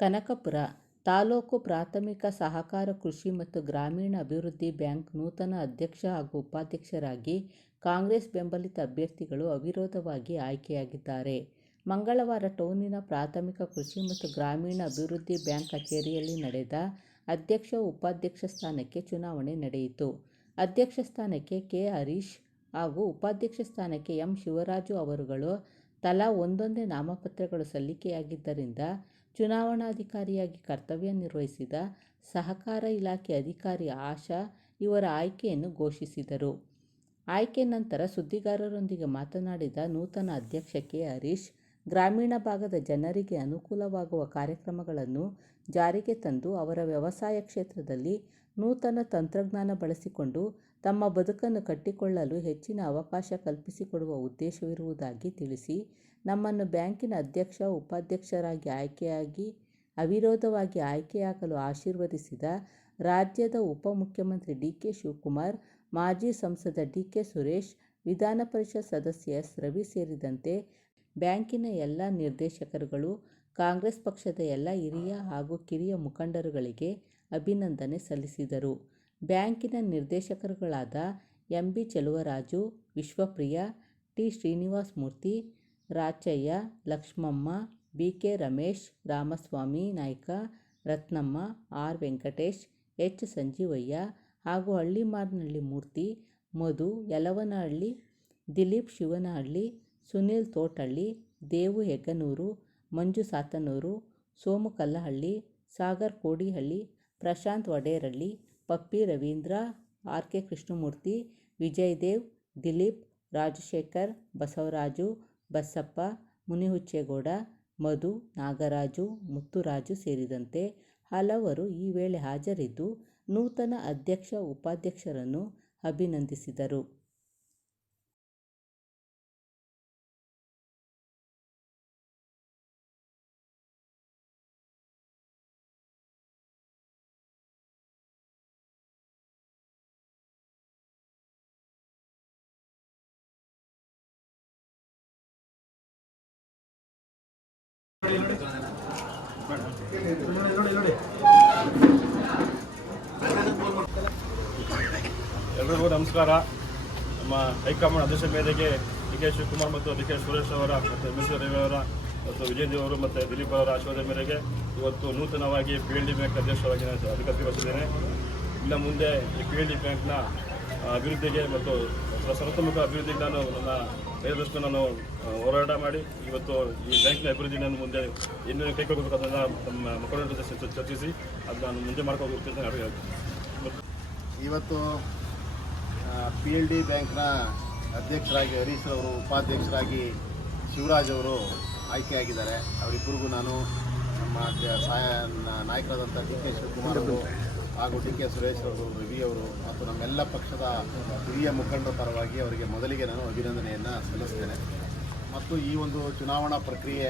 ಕನಕಪುರ ತಾಲೂಕು ಪ್ರಾಥಮಿಕ ಸಹಕಾರ ಕೃಷಿ ಮತ್ತು ಗ್ರಾಮೀಣ ಅಭಿವೃದ್ಧಿ ಬ್ಯಾಂಕ್ ನೂತನ ಅಧ್ಯಕ್ಷ ಹಾಗೂ ಉಪಾಧ್ಯಕ್ಷರಾಗಿ ಕಾಂಗ್ರೆಸ್ ಬೆಂಬಲಿತ ಅಭ್ಯರ್ಥಿಗಳು ಅವಿರೋಧವಾಗಿ ಆಯ್ಕೆಯಾಗಿದ್ದಾರೆ. ಮಂಗಳವಾರ ಟೌನಿನ ಪ್ರಾಥಮಿಕ ಕೃಷಿ ಮತ್ತು ಗ್ರಾಮೀಣ ಅಭಿವೃದ್ಧಿ ಬ್ಯಾಂಕ್ ಕಚೇರಿಯಲ್ಲಿ ನಡೆದ ಅಧ್ಯಕ್ಷ, ಉಪಾಧ್ಯಕ್ಷ ಸ್ಥಾನಕ್ಕೆ ಚುನಾವಣೆ ನಡೆಯಿತು. ಅಧ್ಯಕ್ಷ ಸ್ಥಾನಕ್ಕೆ ಕೆ. ಹರೀಶ್ ಹಾಗೂ ಉಪಾಧ್ಯಕ್ಷ ಸ್ಥಾನಕ್ಕೆ ಎಂ. ಶಿವರಾಜು ಅವರುಗಳು ತಲಾ ಒಂದೊಂದೇ ನಾಮಪತ್ರಗಳು ಸಲ್ಲಿಕೆಯಾಗಿದ್ದರಿಂದ ಚುನಾವಣಾಧಿಕಾರಿಯಾಗಿ ಕರ್ತವ್ಯ ನಿರ್ವಹಿಸಿದ ಸಹಕಾರ ಇಲಾಖೆ ಅಧಿಕಾರಿ ಆಶಾ ಇವರ ಆಯ್ಕೆಯನ್ನು ಘೋಷಿಸಿದರು. ಆಯ್ಕೆ ನಂತರ ಸುದ್ದಿಗಾರರೊಂದಿಗೆ ಮಾತನಾಡಿದ ನೂತನ ಅಧ್ಯಕ್ಷ ಕೆ. ಹರೀಶ್, ಗ್ರಾಮೀಣ ಭಾಗದ ಜನರಿಗೆ ಅನುಕೂಲವಾಗುವ ಕಾರ್ಯಕ್ರಮಗಳನ್ನು ಜಾರಿಗೆ ತಂದು ಅವರ ವ್ಯವಸಾಯ ಕ್ಷೇತ್ರದಲ್ಲಿ ನೂತನ ತಂತ್ರಜ್ಞಾನ ಬಳಸಿಕೊಂಡು ತಮ್ಮ ಬದುಕನ್ನು ಕಟ್ಟಿಕೊಳ್ಳಲು ಹೆಚ್ಚಿನ ಅವಕಾಶ ಕಲ್ಪಿಸಿಕೊಡುವ ಉದ್ದೇಶವಿರುವುದಾಗಿ ತಿಳಿಸಿ, ನಮ್ಮನ್ನು ಬ್ಯಾಂಕಿನ ಅಧ್ಯಕ್ಷ, ಉಪಾಧ್ಯಕ್ಷರಾಗಿ ಆಯ್ಕೆಯಾಗಿ ಅವಿರೋಧವಾಗಿ ಆಯ್ಕೆಯಾಗಲು ಆಶೀರ್ವದಿಸಿದ ರಾಜ್ಯದ ಉಪಮುಖ್ಯಮಂತ್ರಿ ಡಿ. ಕೆ. ಶಿವಕುಮಾರ್, ಮಾಜಿ ಸಂಸದ ಡಿ. ಕೆ. ಸುರೇಶ್, ವಿಧಾನ ಪರಿಷತ್ ಸದಸ್ಯ ಎಸ್. ರವಿ ಸೇರಿದಂತೆ ಬ್ಯಾಂಕಿನ ಎಲ್ಲ ನಿರ್ದೇಶಕರುಗಳು, ಕಾಂಗ್ರೆಸ್ ಪಕ್ಷದ ಎಲ್ಲ ಹಿರಿಯ ಹಾಗೂ ಕಿರಿಯ ಮುಖಂಡರುಗಳಿಗೆ ಅಭಿನಂದನೆ ಸಲ್ಲಿಸಿದರು. ಬ್ಯಾಂಕಿನ ನಿರ್ದೇಶಕರುಗಳಾದ M. B. Cheluvaraju, Vishwapriya, T. Srinivasamurthy, Rachaiah, Lakshmamma, B. K. Ramesh, Ramaswamy Naik, Ratnamma, R. Venkatesh, H. Sanjeevaiah ಹಾಗೂ ಹಳ್ಳಿಮಾರ್ನಹಳ್ಳಿ ಮೂರ್ತಿ, ಮಧು ಯಲವನಹಳ್ಳಿ, ದಿಲೀಪ್ ಶಿವನಹಳ್ಳಿ, ಸುನೀಲ್ ತೋಟಹಳ್ಳಿ, ದೇವು ಹೆಗ್ಗನೂರು, ಮಂಜು ಸಾತನೂರು, ಸೋಮು ಕಲ್ಲಹಳ್ಳಿ, ಸಾಗರ್ ಕೋಡಿಹಳ್ಳಿ, ಪ್ರಶಾಂತ್ ವಡೇರಳ್ಳಿ, ಪಪ್ಪಿ ರವೀಂದ್ರ, ಆರ್. ಕೆ. ಕೃಷ್ಣಮೂರ್ತಿ, ವಿಜಯದೇವ್, ದಿಲೀಪ್, ರಾಜಶೇಖರ್, ಬಸವರಾಜು, ಬಸಪ್ಪ, ಮುನಿಹುಚ್ಚೇಗೌಡ, ಮಧು, ನಾಗರಾಜು, ಮುತ್ತುರಾಜು ಸೇರಿದಂತೆ ಹಲವರು ಈ ವೇಳೆ ಹಾಜರಿದ್ದು, ನೂತನ ಅಧ್ಯಕ್ಷ, ಉಪಾಧ್ಯಕ್ಷರನ್ನು ಅಭಿನಂದಿಸಿದರು. ನಮಸ್ಕಾರ ನಮ್ಮ ಹೈಕಮಾಂಡ್ ಆದೇಶ ಮೇರೆಗೆ ಡಿ ಕೆ ಶಿವಕುಮಾರ್ ಮತ್ತು ಡಿ ಕೆ ಸುರೇಶ್ ಅವರ ಮತ್ತು ಎಂ ಎಸ್ ಅವರ ಮತ್ತು ವಿಜಯ್ ದೇವ್ ಅವರು ಮತ್ತು ದಿಲೀಪ್ ಅವರ ಆಶೀರ್ವಾದ ಮೇರೆಗೆ ಇವತ್ತು ನೂತನವಾಗಿ ಪಿ ಎಲ್ ಡಿ ಬ್ಯಾಂಕ್ ಅಧ್ಯಕ್ಷರಾಗಿ ನಾನು ಅಧಿಕಾರಿ ವಹಿಸಿದ್ದೇನೆ ಇನ್ನು ಮುಂದೆ ಈ ಪಿ ಎಲ್ ಡಿ ಬ್ಯಾಂಕ್ನ ಅಭಿವೃದ್ಧಿಗೆ ಮತ್ತು ಸರ್ವತೋಮುಖ ಅಭಿವೃದ್ಧಿಗೆ ನಾನು ನನ್ನ ಕೈದಷ್ಟು ನಾನು ಹೋರಾಟ ಮಾಡಿ ಇವತ್ತು ಈ ಬ್ಯಾಂಕ್ನ ಅಭಿವೃದ್ಧಿ ನಾನು ಮುಂದೆ ಏನೇನು ಕೈಗೊಳ್ಳಬೇಕು ಅದನ್ನು ನಮ್ಮ ಮಕ್ಕಳ ಜೊತೆ ಚರ್ಚೆ- ಚರ್ಚಿಸಿ ಅದು ನಾನು ಮುಂದೆ ಮಾಡ್ಕೊಂಡು ಹೋಗ್ತೀನಿ. ಇವತ್ತು ಪಿ ಎಲ್ ಡಿ ಬ್ಯಾಂಕ್ನ ಅಧ್ಯಕ್ಷರಾಗಿ ಹರೀಶ್ ಅವರು, ಉಪಾಧ್ಯಕ್ಷರಾಗಿ ಶಿವರಾಜ್ ಅವರು ಆಯ್ಕೆಯಾಗಿದ್ದಾರೆ. ಅವರಿಬ್ಬರಿಗೂ ನಾನು ನಮ್ಮ ಸಹಾಯ ನಾಯಕರಾದಂಥ ಡಿ ಕೆ ಶಿವಕುಮಾರ್ ಅವರು ಹಾಗೂ ಡಿ ಕೆ ಸುರೇಶ್ ಅವರು, ರವಿ ಅವರು ಮತ್ತು ನಮ್ಮೆಲ್ಲ ಪಕ್ಷದ ಹಿರಿಯ ಮುಖಂಡರ ಪರವಾಗಿ ಅವರಿಗೆ ಮೊದಲಿಗೆ ನಾನು ಅಭಿನಂದನೆಯನ್ನು ಸಲ್ಲಿಸ್ತೇನೆ. ಮತ್ತು ಈ ಒಂದು ಚುನಾವಣಾ ಪ್ರಕ್ರಿಯೆ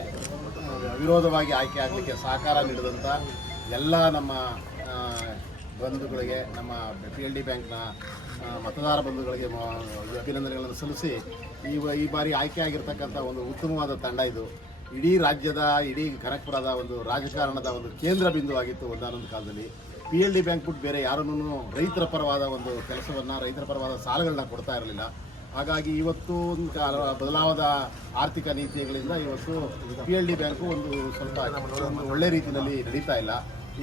ಅವಿರೋಧವಾಗಿ ಆಯ್ಕೆ ಆಗಲಿಕ್ಕೆ ಸಹಕಾರ ನೀಡಿದಂಥ ಎಲ್ಲ ನಮ್ಮ ಬಂಧುಗಳಿಗೆ, ನಮ್ಮ ಪಿ ಎಲ್ ಡಿ ಬ್ಯಾಂಕ್ನ ಮತದಾರ ಬಂಧುಗಳಿಗೆ ಅಭಿನಂದನೆಗಳನ್ನು ಸಲ್ಲಿಸಿ ಈ ಈ ಬಾರಿ ಆಯ್ಕೆಯಾಗಿರ್ತಕ್ಕಂಥ ಒಂದು ಉತ್ತಮವಾದ ತಂಡ ಇದು. ಇಡೀ ರಾಜ್ಯದ, ಇಡೀ ಕನಕಪುರದ ಒಂದು ರಾಜಕಾರಣದ ಒಂದು ಕೇಂದ್ರ ಬಿಂದುವಾಗಿತ್ತು ಒಂದಾನೊಂದು ಕಾಲದಲ್ಲಿ. ಪಿ ಎಲ್ ಡಿ ಬ್ಯಾಂಕ್ ಬಿಟ್ಟು ಬೇರೆ ಯಾರನ್ನೂ ರೈತರ ಪರವಾದ ಒಂದು ಕೆಲಸವನ್ನು, ರೈತರ ಪರವಾದ ಸಾಲಗಳನ್ನ ಕೊಡ್ತಾ ಇರಲಿಲ್ಲ. ಹಾಗಾಗಿ ಇವತ್ತು ಒಂದು ಬದಲಾದ ಆರ್ಥಿಕ ನೀತಿಗಳಿಂದ ಇವತ್ತು ಪಿ ಎಲ್ ಡಿ ಬ್ಯಾಂಕು ಒಂದು ಸ್ವಲ್ಪ ಒಳ್ಳೆ ರೀತಿಯಲ್ಲಿ ನಡೀತಾ ಇಲ್ಲ.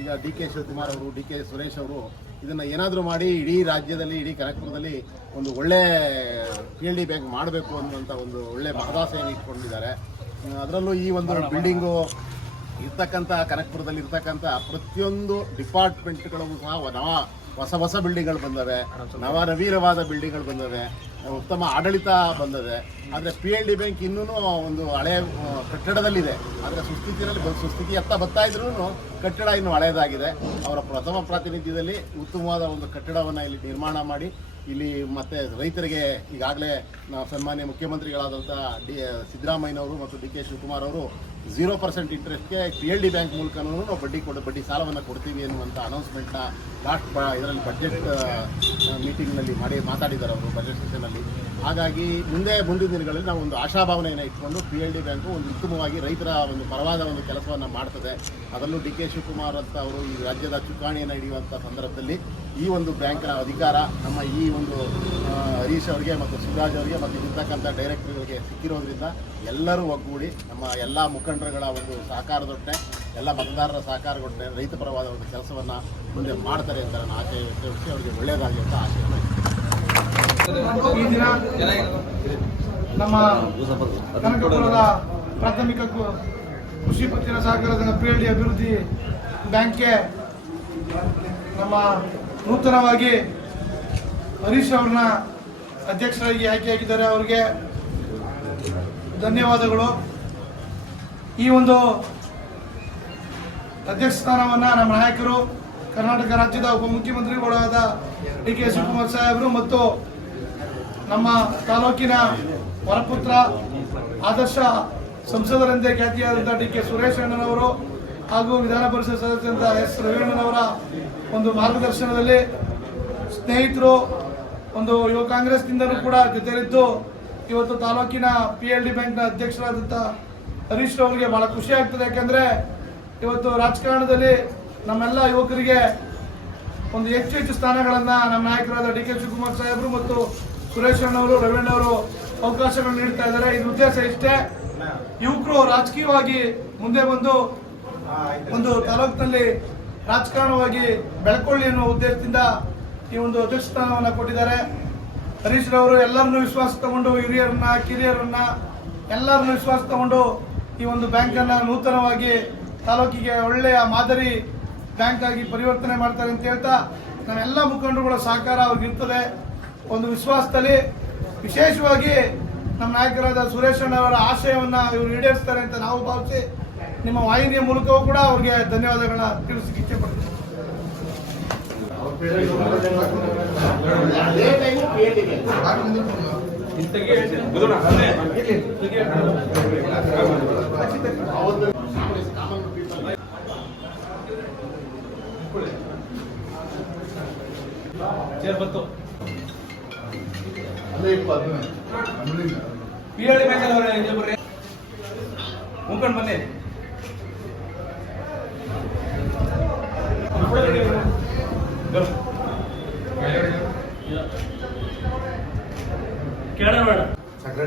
ಈಗ ಡಿ ಕೆ ಶಿವಕುಮಾರ್ ಅವರು ಡಿ ಕೆ ಸುರೇಶ್ ಅವರು ಇದನ್ನು ಏನಾದರೂ ಮಾಡಿ ಇಡೀ ರಾಜ್ಯದಲ್ಲಿ ಇಡೀ ಕನಕಪುರದಲ್ಲಿ ಒಂದು ಒಳ್ಳೆ ಪಿ ಎಲ್ ಡಿ ಬ್ಯಾಂಕ್ ಮಾಡಬೇಕು ಅನ್ನುವಂಥ ಒಂದು ಒಳ್ಳೆ ಮಹದಾಸೆಯನ್ನು ಇಟ್ಕೊಂಡಿದ್ದಾರೆ. ಅದರಲ್ಲೂ ಈ ಒಂದು ಬಿಲ್ಡಿಂಗು ಇರ್ತಕ್ಕಂಥ ಕನಕಪುರದಲ್ಲಿ ಇರ್ತಕ್ಕಂಥ ಪ್ರತಿಯೊಂದು ಡಿಪಾರ್ಟ್ಮೆಂಟ್ಗಳಿಗೂ ಸಹ ನವ ಹೊಸ ಹೊಸ ಬಿಲ್ಡಿಂಗ್ಗಳು ಬಂದವೆ. ನವ ನವೀನವಾದ ಬಿಲ್ಡಿಂಗ್ಗಳು ಬಂದವೆ. ಉತ್ತಮ ಆಡಳಿತ ಬಂದಿದೆ. ಆದರೆ ಪಿ ಎಲ್ ಡಿ ಬ್ಯಾಂಕ್ ಇನ್ನೂ ಒಂದು ಹಳೆ ಕಟ್ಟಡದಲ್ಲಿದೆ. ಆದರೆ ಸುಸ್ಥಿತಿಯಲ್ಲಿ ಸುಸ್ಥಿತಿ ಸುಸ್ಥಿತಿಯತ್ತ ಬರ್ತಾ ಇದ್ರೂ ಕಟ್ಟಡ ಇನ್ನು ಹಳೆಯದಾಗಿದೆ ಅವರ ಪ್ರಥಮ ಪ್ರಾತಿನಿಧ್ಯದಲ್ಲಿ ಉತ್ತಮವಾದ ಒಂದು ಕಟ್ಟಡವನ್ನು ಇಲ್ಲಿ ನಿರ್ಮಾಣ ಮಾಡಿ, ಇಲ್ಲಿ ಮತ್ತೆ ರೈತರಿಗೆ ಈಗಾಗಲೇ ಸನ್ಮಾನ್ಯ ಮುಖ್ಯಮಂತ್ರಿಗಳಾದಂಥ ಡಿ, ಸಿದ್ದರಾಮಯ್ಯನವರು ಮತ್ತು ಡಿ ಕೆ ಶಿವಕುಮಾರ್ ಅವರು ಝೀರೋ ಪರ್ಸೆಂಟ್ ಇಂಟ್ರೆಸ್ಟ್ಗೆ ಪಿ ಎಲ್ ಡಿ ಬ್ಯಾಂಕ್ ಮೂಲಕನೂ ನಾವು ಬಡ್ಡಿ ಕೊಡ, ಬಡ್ಡಿ ಸಾಲವನ್ನು ಕೊಡ್ತೀವಿ ಅನ್ನುವಂಥ ಅನೌನ್ಸ್ಮೆಂಟ್ನ ಲಾಸ್ಟ್ ಇದರಲ್ಲಿ ಬಜೆಟ್ ಮೀಟಿಂಗ್ನಲ್ಲಿ ಮಾಡಿ ಮಾತಾಡಿದ್ದಾರೆ ಅವರು ಬಜೆಟ್ ಸೆಷನಲ್ಲಿ ಹಾಗಾಗಿ ಮುಂದೆ ಮುಂದಿನ ದಿನಗಳಲ್ಲಿ ನಾವು ಒಂದು ಆಶಾಭಾವನೆಯನ್ನು ಇಟ್ಕೊಂಡು ಪಿ ಎಲ್ ಡಿ ಬ್ಯಾಂಕು ಒಂದು ಉತ್ತಮವಾಗಿ ರೈತರ ಒಂದು ಪರವಾದ ಒಂದು ಕೆಲಸವನ್ನು ಮಾಡ್ತದೆ. ಅದರಲ್ಲೂ ಡಿ ಕೆ ಶಿವಕುಮಾರ್ ಅಂತ ಅವರು ಈ ರಾಜ್ಯದ ಚುಕ್ಕಾಣಿಯನ್ನು ಹಿಡಿಯುವಂಥ ಸಂದರ್ಭದಲ್ಲಿ ಈ ಒಂದು ಬ್ಯಾಂಕ್ನ ಅಧಿಕಾರ, ನಮ್ಮ ಈ ಒಂದು ಹರೀಶ್ ಅವರಿಗೆ ಮತ್ತು ಶಿವರಾಜ್ ಅವರಿಗೆ ಮತ್ತು ಇರ್ತಕ್ಕಂಥ ಡೈರೆಕ್ಟರ್ಗಳಿಗೆ ಸಿಕ್ಕಿರೋದ್ರಿಂದ ಎಲ್ಲರೂ ಒಗ್ಗೂಡಿ ನಮ್ಮ ಎಲ್ಲ ಮುಖಂಡರುಗಳ ಒಂದು ಸಹಕಾರದೊಟ್ಟೆ, ಎಲ್ಲ ಮತದಾರರ ಸಹಕಾರದೊಟ್ಟೆ ರೈತ ಪರವಾದ ಒಂದು ಕೆಲಸವನ್ನು ಮುಂದೆ ಮಾಡ್ತಾರೆ ಅಂತ ನಾನು ಆಶಯ ವ್ಯಕ್ತಪಡಿಸಿ ಅವರಿಗೆ ಒಳ್ಳೆಯದಾಗಲಿ ಅಂತ ಆಶಯ ನಮ್ಮ ಕನಕಪುರದ ಪ್ರಾಥಮಿಕ ಕೃಷಿ ಪತ್ತಿನ ಸಹಕಾರ ಸಂಘ ಪಿ ಎಲ್ ಡಿ ಅಭಿವೃದ್ಧಿ ಬ್ಯಾಂಕ್ಗೆ ನಮ್ಮ ನೂತನವಾಗಿ ಹರೀಶ್ ಅವ್ರನ್ನ ಅಧ್ಯಕ್ಷರಾಗಿ ಆಯ್ಕೆಯಾಗಿದ್ದಾರೆ. ಅವರಿಗೆ ಧನ್ಯವಾದಗಳು. ಈ ಒಂದು ಅಧ್ಯಕ್ಷ ಸ್ಥಾನವನ್ನು ನಮ್ಮ ನಾಯಕರು, ಕರ್ನಾಟಕ ರಾಜ್ಯದ ಉಪಮುಖ್ಯಮಂತ್ರಿಗಳಾದ ಡಿ ಕೆ ಶಿವಕುಮಾರ್ ಸಾಹೇಬರು ಮತ್ತು ನಮ್ಮ ತಾಲೂಕಿನ ವರಪುತ್ರ ಆದರ್ಶ ಸಂಸದರಂತೆ ಖ್ಯಾತಿಯಾದಂಥ ಡಿ ಕೆ ಸುರೇಶ್ ಅಣ್ಣನವರು ಹಾಗೂ ವಿಧಾನ ಪರಿಷತ್ ಸದಸ್ಯರಂತ ಎಸ್ ರವೀಣ್ಣನವರ ಒಂದು ಮಾರ್ಗದರ್ಶನದಲ್ಲಿ ಸ್ನೇಹಿತರು, ಒಂದು ಯುವ ಕಾಂಗ್ರೆಸ್ನಿಂದಲೂ ಕೂಡ ಜೊತೆಲಿದ್ದು ಇವತ್ತು ತಾಲೂಕಿನ ಪಿ ಎಲ್ ಡಿ ಬ್ಯಾಂಕ್ನ ಅಧ್ಯಕ್ಷರಾದಂಥ ಹರೀಶ್ ಅವರಿಗೆ ಭಾಳ ಖುಷಿ ಆಗ್ತದೆ. ಯಾಕೆಂದರೆ ಇವತ್ತು ರಾಜಕಾರಣದಲ್ಲಿ ನಮ್ಮೆಲ್ಲ ಯುವಕರಿಗೆ ಒಂದು ಹೆಚ್ಚು ಹೆಚ್ಚು ಸ್ಥಾನಗಳನ್ನು ನಮ್ಮ ನಾಯಕರಾದ ಡಿ ಕೆ ಶಿವಕುಮಾರ್ ಸಾಹೇಬರು ಮತ್ತು ಸುರೇಶ್ ಅಣ್ಣವರು ರವೀಣ್ಣವರು ಅವಕಾಶಗಳನ್ನು ನೀಡ್ತಾ ಇದ್ದಾರೆ. ಇದು ಉದ್ದೇಶ ಇಷ್ಟೇ. ಯುವಕರು ರಾಜಕೀಯವಾಗಿ ಮುಂದೆ ಬಂದು ಒಂದು ತಾಲೂಕಿನಲ್ಲಿ ರಾಜಕಾರಣವಾಗಿ ಬೆಳ್ಕೊಳ್ಳಿ ಅನ್ನೋ ಉದ್ದೇಶದಿಂದ ಈ ಒಂದು ಅಧ್ಯಕ್ಷ ಸ್ಥಾನವನ್ನು ಕೊಟ್ಟಿದ್ದಾರೆ. ಹರೀಶ್ ರವರು ಎಲ್ಲರನ್ನೂ ವಿಶ್ವಾಸ ತಗೊಂಡು ಹಿರಿಯರನ್ನ, ಕಿರಿಯರನ್ನ ಎಲ್ಲರನ್ನೂ ವಿಶ್ವಾಸ ತಗೊಂಡು ಈ ಒಂದು ಬ್ಯಾಂಕನ್ನು ನೂತನವಾಗಿ ತಾಲೂಕಿಗೆ ಒಳ್ಳೆಯ ಮಾದರಿ ಬ್ಯಾಂಕ್ ಆಗಿ ಪರಿವರ್ತನೆ ಮಾಡ್ತಾರೆ ಅಂತ ಹೇಳ್ತಾ ನಾವೆಲ್ಲ ಮುಖಂಡರುಗಳ ಸಹಕಾರ ಅವ್ರಿಗಿರ್ತದೆ ಒಂದು ವಿಶ್ವಾಸದಲ್ಲಿ ವಿಶೇಷವಾಗಿ ನಮ್ಮ ನಾಯಕರಾದ ಸುರೇಶ್ ಅಣ್ಣವರ ಆಶಯವನ್ನ ಇವರು ಈಡೇರಿಸ್ತಾರೆ ಅಂತ ನಾವು ಭಾವಿಸಿ ನಿಮ್ಮ ವಾಹಿನಿಯ ಮೂಲಕವೂ ಕೂಡ ಅವ್ರಿಗೆ ಧನ್ಯವಾದಗಳನ್ನ ತಿಳಿಸಲಿಕ್ಕೆ ಇಚ್ಛೆ ಪಡ್ತೀನಿ ಅದೇ time P L D bank ಅವತ್ತು ಕಾಮನ್ ಪೀಪಲ್ ಅಲ್ಲೇ ಇಟ್ಟು ಅದನ್ನ ಪಿ ಎಲ್ ಡಿ ಮುಂಕೊಂಡು ಬನ್ನಿ.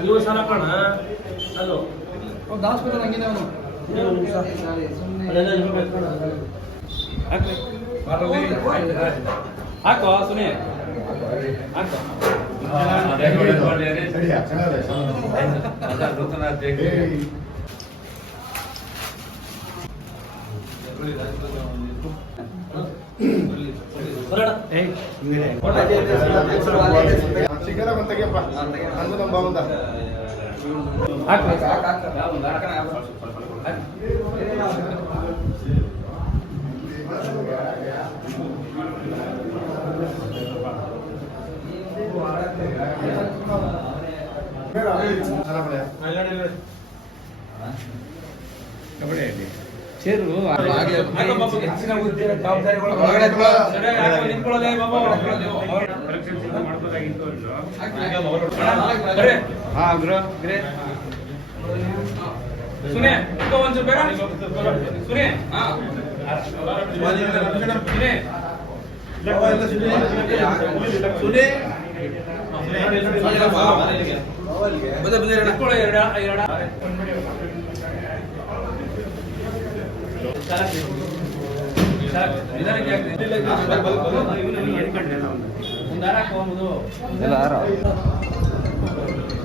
ನೀವು ಸಾಲ ಕಾಣ ಅಲ್ಲೋ ದಾಸ್ಪತ್ರೆ ಹಂಗೇನೆ ಅವನು ಹಾಕೋ ಸುನಿ ಹಾಕೋ ಸರಿಯಾ? ಚೆನ್ನಾಗಿದೆ. ಏಯ್. ಹೆಚ್ಚಿನ. ಸೇರು ಪರೀಕ್ಷೆ ಸಿದ್ಧ ಮಾಡ್ಬೇಕಾಗಿತ್ತು ಅವ್ರು. ಹಾ ಗ್ರೇ ಸುನೆ ಒಂಚೂರು ಬೇಗ ಸುನೆ ಹಾ. ಸುನೆ ಇಟ್ಕೊಳ್ಳೋ ಎರಡ ಎರಡ ನಿಧಾನಕ್ಕೆ ಆಗ್ತದೆ. ಒಂದು ದಾರ ಹಾಕ್ಬೋದು. ದೊಡ್ಡ ಭಾಗ ತಗೊಂಡು ಅಲ್ಲೊಂದು ಅದೇ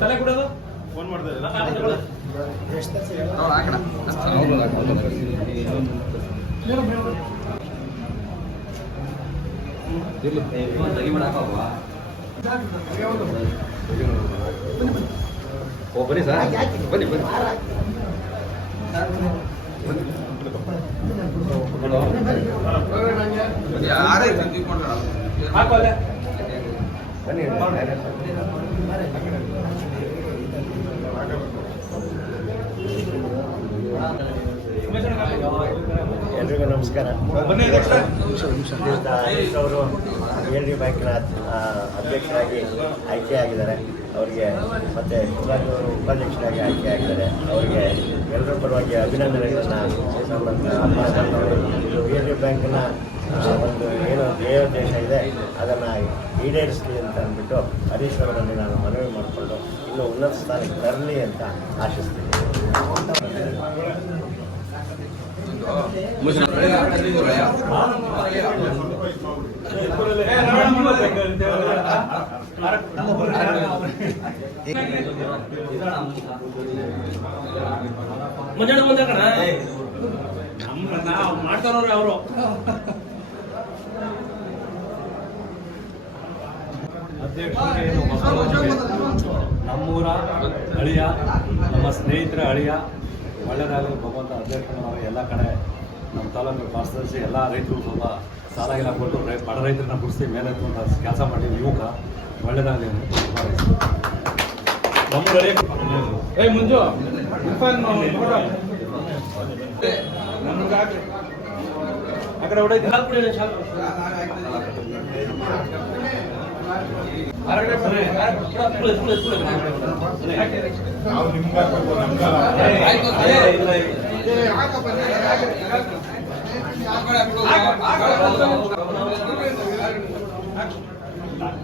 ತಲೆ ಕೊಡೋದು ಫೋನ್ ಮಾಡ್ತಾ ಇದ್ದೀರಾ? ಹಾಕು ಅಲ್ಲೇ ಎಲ್ರಿಗೂ ನಮಸ್ಕಾರ. ಬನ್ನಿ ಅಧ್ಯಕ್ಷ ಹರೀಶ್ ಅವರು ಎಲ್ ಡಿ ಬ್ಯಾಂಕಿನ ಆ, ಅಧ್ಯಕ್ಷರಾಗಿ ಆಯ್ಕೆಯಾಗಿದ್ದಾರೆ ಅವರಿಗೆ ಮತ್ತು ಶಿವರಾಜ್ ಉಪಾಧ್ಯಕ್ಷರಾಗಿ ಆಯ್ಕೆ ಆಗ್ತಾರೆ. ಅವರಿಗೆ ಎಲ್ಲರ ಪರವಾಗಿ ಅಭಿನಂದನೆಗಳನ್ನು ಸಂಬಂಧ ಇದು ಎಲ್ ಡಿ ಬ್ಯಾಂಕಿನ ಆ, ಒಂದು ಏನು ಧ್ಯೇಯೋದ್ದೇಶ ಇದೆ. ಅದನ್ನು ಈಡೇರಿಸಲಿ ಅಂತ ಅಂದ್ಬಿಟ್ಟು ಹರೀಶ್ ಅವರಲ್ಲಿ ನಾನು ಮನವಿ ಮಾಡಿಕೊಂಡು ಇನ್ನು ಉನ್ನತ ಸ್ಥಾನಕ್ಕೆ ತರಲಿ ಅಂತ ಆಶಿಸ್ತೀನಿ. ಮುಂಜಾನೆ ಮುಂದೆ ಕಣ? ಮಾಡ್ತಾರವ್ರೆ ಅವರು. ಅಧ್ಯಕ್ಷರಿಗೆ ನಮ್ಮೂರ ಅಳಿಯ ನಮ್ಮ ಸ್ನೇಹಿತರ ಅಳಿಯ ಒಳ್ಳೆಯದಾಗಲಿ ಭಗವಂತ ಅಧ್ಯಕ್ಷರು ನಾವು ಎಲ್ಲ ಕಡೆ ನಮ್ಮ ತಾಲೂಕು ಮಾರ್ಗದರ್ಶಿ ಎಲ್ಲ ರೈತರು ಸ್ವಲ್ಪ ಸಾಲ ಎಲ್ಲ ಕೊಟ್ಟು ರೈ ಬಡ ರೈತರನ್ನ ಬಿಡಿಸಿ ಮೇಲೆ ಕೆಲಸ ಮಾಡಿ ಯುವಕ. ಏ ಮುಂಜು ಇರ್ಫಾನ್ ಫೋಟೋ ನಮ್ಗೆ ಹಾಕ್ರಿ ಆ ಕಡೆ ಹೊಡೈತಿ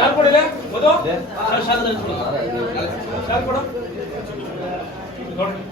ಅಧ್ಯಕ್ಷರು ಕೊಡಿಲ್ಲ? ಮಧು ಶಾಲು ಶಾಲು ಕೊಡು. ಶಾಲು ಕೊಡು. ತೊಗೊಳ್ಳಿ,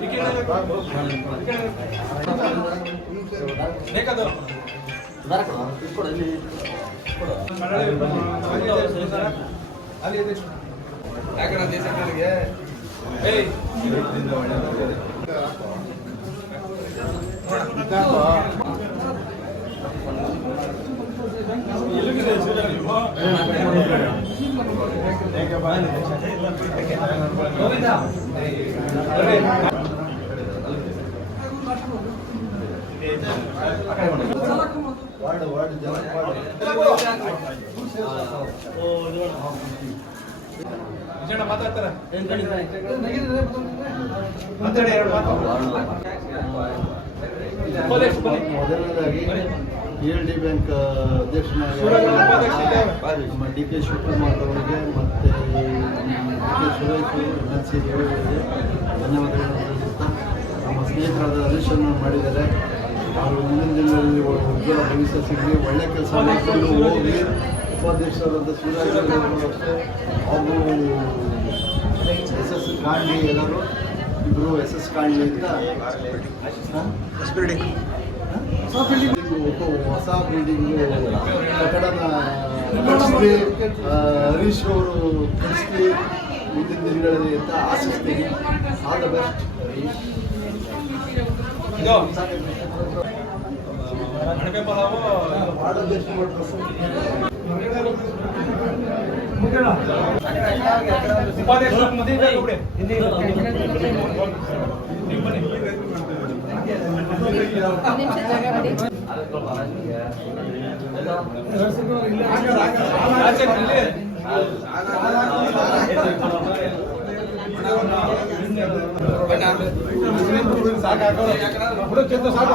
ಈ ಫೋಕಸ್ ಮಾಡ್ರಿ ಹಾ ಫೋಟೋ ತೆಗ್ಸಿಕ್ಕಿಲ್ವೇ ಆಯ್ತಣ್ಣ ಒಳ್ಳೆ ವಿಜ್ಞಾನ ತಗೊಳ್ಳಿ. ವಿಜ್ಞಾನ ತಗೊಳ್ಳಿ. ಬೇಕದು ಮೊದಲನೇದಾಗಿ ಎಲ್ ಡಿ ಬ್ಯಾಂಕ್ ಅಧ್ಯಕ್ಷನಾಗಿ ನಮ್ಮ ಡಿ ಕೆ ಶಿವಕುಮಾರ್ ಅವರಿಗೆ ಮತ್ತು D K Suresh N C ದೇವೇಗೌಡರಿಗೆ ಧನ್ಯವಾದಗಳನ್ನು ತಿಳಿಸುತ್ತಾ ನಮ್ಮ ಸ್ನೇಹಿತರಾದ ಹರೀಶನ್ನು ಮಾಡಿದ್ದಾರೆ. ಅವರು ಮುಂದಿನ ದಿನಗಳಲ್ಲಿ ಉಜ್ವಲ ಭವಿಷ್ಯ ಸಿಗಲಿ ಒಳ್ಳೆ ಕೆಲಸ ಮಾಡಿಕೊಂಡು ಹೋಗಿ ಉಪಾಧ್ಯಕ್ಷರಾದ ಸುರೇಶ್ ಅವರು ಅಷ್ಟೇ. ಎಸ್ ಎಸ್ ಕಾಂಡಿ ಎಲ್ಲರೂ. ಇಬ್ಬರು ಎಸ್ ಎಸ್ ಕಾಂಡಿ ಅಂತ. ಹೊಸ ಬಿಲ್ಡಿಂಗ್ ಹೊಸ ಬಿಲ್ಡಿಂಗ್ ಕಟ್ಟಡನ ಕಟ್ಟಿಸ್ಲಿ ಹರೀಶ್ ಅವರು ಕಳಿಸ್ಲಿ ಮುಂದಿನ ದಿನಗಳಲ್ಲಿ ಅಂತ ಆಶಿಸ್ತೀನಿ. All the best Harish. 하는 걸 말하시는 게 그래서 ಸಾಕು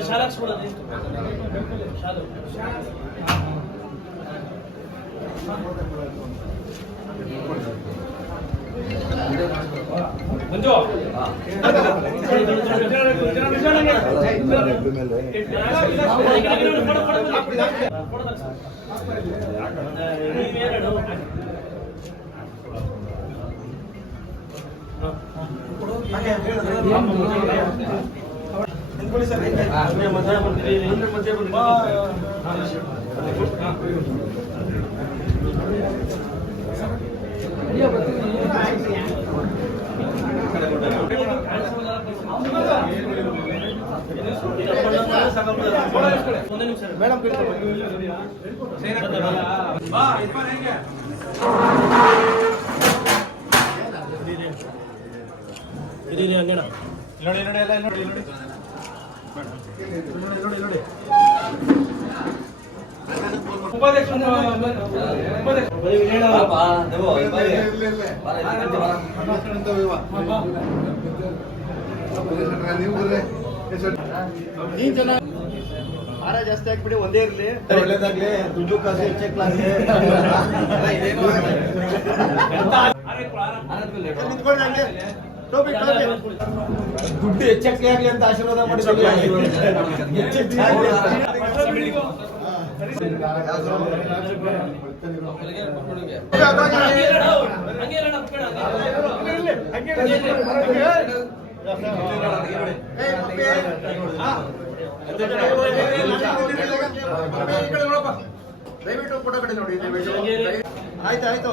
ಸಾಕು ಹಲೋ ನಂಜೇಶು ಮಂಜು ಮೇಡಮ್ ಇರ್ಫಾನ್ ಹೆಂಗೆ ನೋಡಿ ನೋಡಿ ಎಲ್ಲ ನೋಡಿ ನೋಡಿ ನೋಡಿ ಉಪಾಧ್ಯಕ್ಷ ಹಾರ ಜಾಸ್ತಿ ಹಾಕ್ಬಿಡಿ ಒಂದೇ ಇರ್ಲಿ ಒಳ್ಳೇದಾಗ್ಲಿ ದುಡ್ಡು ಕಾಸು ಹೆಚ್ಚಾಗ್ಲಾಗ್ಲಿ ದುಡ್ಡು ಹೆಚ್ಚಕ್ಕೆ ಆಗ್ಲಿ ಅಂತ ಆಶೀರ್ವಾದ ದಯವಿಟ್ಟು ಫೋಟೋ ಕಡೆ ನೋಡಿ ಆಯ್ತು ಆಯ್ತು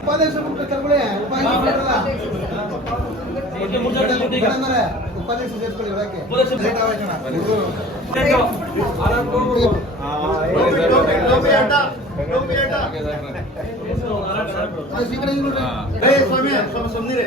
ಉಪಾಧ್ಯಕ್ಷರು ಉಪಾಧ್ಯಕ್ಷ ಸೇರ್ಕೊಳ್ಳಿ ಸ್ವಾಮಿ ಸ್ವಾಮಿ ಸುಮ್ಮನೆ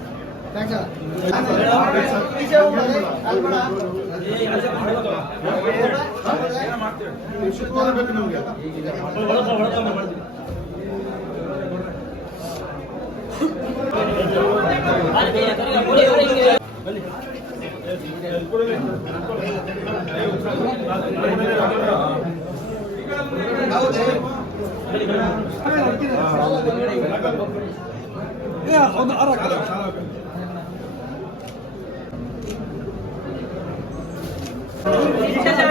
ಹೌದು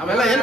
ಅವೆಲ್ಲ ಏನ್